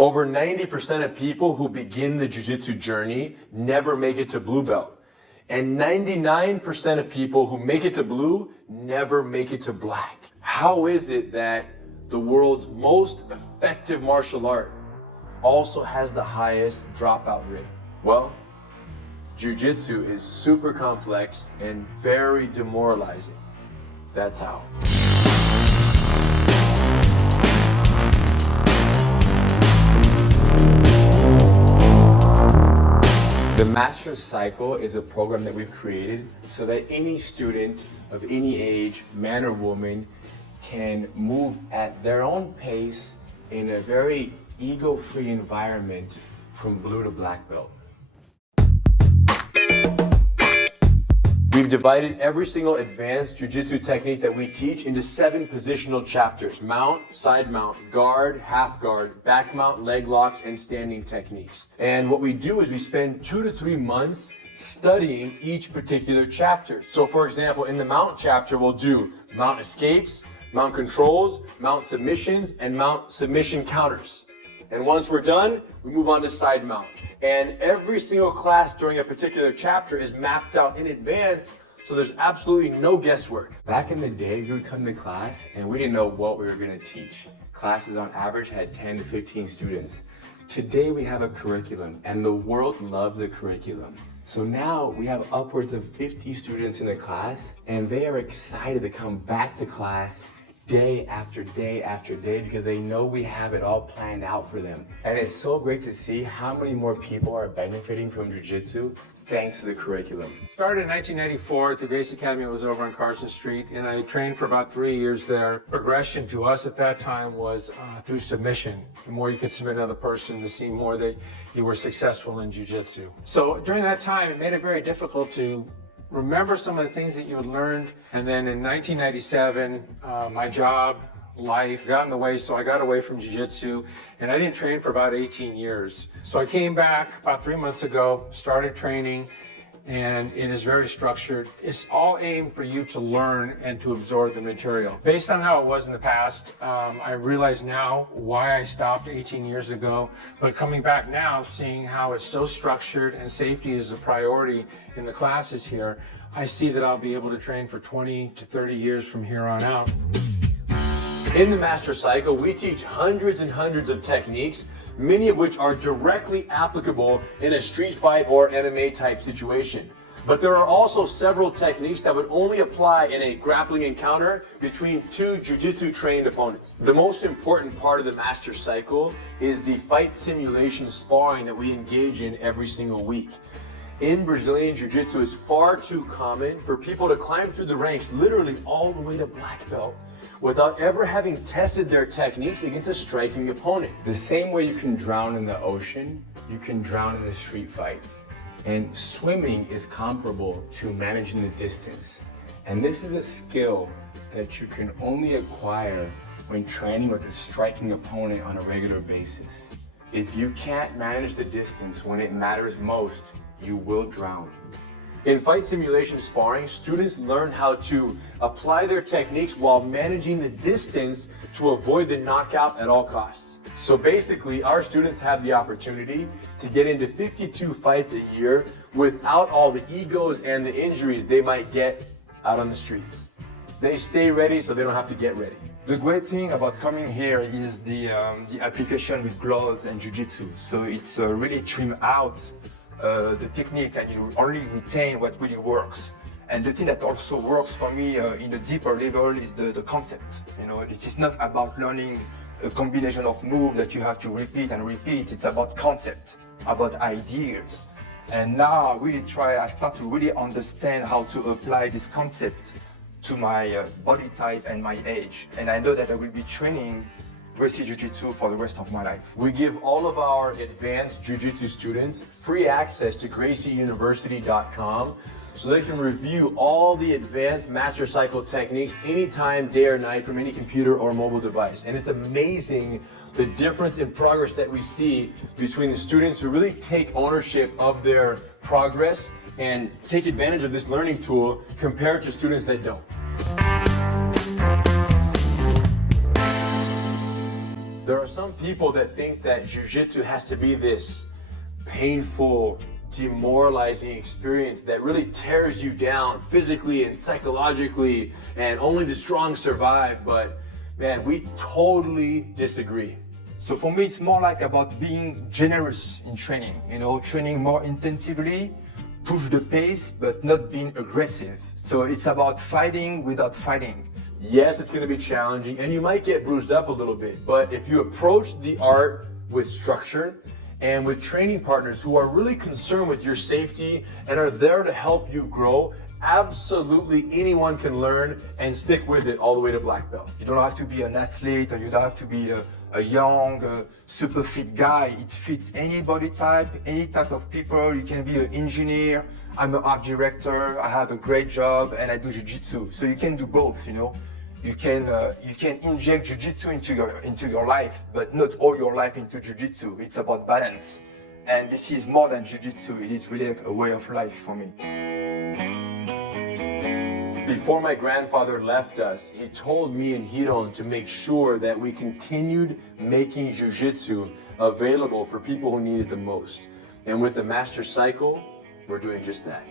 Over 90% of people who begin the jiu-jitsu journey never make it to blue belt. And 99% of people who make it to blue never make it to black. How is it that the world's most effective martial art also has the highest dropout rate? Well, jiu-jitsu is super complex and very demoralizing. That's how. The Master Cycle is a program that we've created so that any student of any age, man or woman, can move at their own pace in a very ego-free environment from blue to black belt. We've divided every single advanced jiu-jitsu technique that we teach into 7 positional chapters: mount, side mount, guard, half guard, back mount, leg locks, and standing techniques. And what we do is we spend 2 to 3 months studying each particular chapter. So for example, in the mount chapter, we'll do mount escapes, mount controls, mount submissions, and mount submission counters. And once we're done, we move on to side mount. And every single class during a particular chapter is mapped out in advance, so there's absolutely no guesswork. Back in the day, we would come to class and we didn't know what we were gonna teach. Classes on average had 10 to 15 students. Today we have a curriculum and the world loves a curriculum. So now we have upwards of 50 students in a class and they are excited to come back to class day after day after day because they know we have it all planned out for them. And it's so great to see how many more people are benefiting from jiu-jitsu thanks to the curriculum. Started in 1994 at the Gracie Academy. It was over on Carson Street, and I trained for about 3 years there. Progression to us at that time was through submission. The more you could submit another person, the seemed more that you were successful in jiu-jitsu. So during that time, it made it very difficult to remember some of the things that you had learned. And then in 1997, my job, life got in the way, so I got away from jiu-jitsu and I didn't train for about 18 years. So I came back about 3 months ago, started training, and it is very structured. It's all aimed for you to learn and to absorb the material. Based on how it was in the past, I realize now why I stopped 18 years ago, but coming back now, seeing how it's so structured and safety is a priority in the classes here, I see that I'll be able to train for 20 to 30 years from here on out. In the Master Cycle, we teach hundreds and hundreds of techniques, many of which are directly applicable in a street fight or MMA type situation. But there are also several techniques that would only apply in a grappling encounter between 2 jiu-jitsu trained opponents. The most important part of the Master Cycle is the fight simulation sparring that we engage in every single week. In Brazilian Jiu-Jitsu, it's far too common for people to climb through the ranks literally all the way to black belt without ever having tested their techniques against a striking opponent. The same way you can drown in the ocean, you can drown in a street fight. And swimming is comparable to managing the distance. And this is a skill that you can only acquire when training with a striking opponent on a regular basis. If you can't manage the distance when it matters most, you will drown. In fight simulation sparring, students learn how to apply their techniques while managing the distance to avoid the knockout at all costs. So basically, our students have the opportunity to get into 52 fights a year without all the egos and the injuries they might get out on the streets. They stay ready so they don't have to get ready. The great thing about coming here is the application with gloves and jiu-jitsu. So it's really trim out the technique and you only retain what really works. And the thing that also works for me in a deeper level is the concept. You know, it is not about learning a combination of moves that you have to repeat and repeat. It's about concept, about ideas. And now I start to really understand how to apply this concept to my body type and my age. And I know that I will be training Gracie Jiu-Jitsu for the rest of my life. We give all of our advanced Jiu-Jitsu students free access to GracieUniversity.com so they can review all the advanced Master Cycle techniques anytime, day or night, from any computer or mobile device. And it's amazing the difference in progress that we see between the students who really take ownership of their progress and take advantage of this learning tool compared to students that don't. There are some people that think that jiu-jitsu has to be this painful, demoralizing experience that really tears you down physically and psychologically, and only the strong survive. But man, we totally disagree. So for me, it's more like about being generous in training, training more intensively, push the pace, but not being aggressive. So it's about fighting without fighting. Yes, it's going to be challenging and you might get bruised up a little bit, but if you approach the art with structure and with training partners who are really concerned with your safety and are there to help you grow, absolutely anyone can learn and stick with it all the way to black belt. You don't have to be an athlete, or you don't have to be a young, super fit guy. It fits any body type, any type of people. You can be an engineer. I'm an art director. I have a great job and I do jiu-jitsu. So you can do both, You can inject jiu-jitsu into your life, but not all your life into jiu-jitsu. It's about balance. And this is more than jiu-jitsu. It is really like a way of life for me. Before my grandfather left us, he told me and Hiron to make sure that we continued making jiu-jitsu available for people who need it the most. And with the Master Cycle, we're doing just that.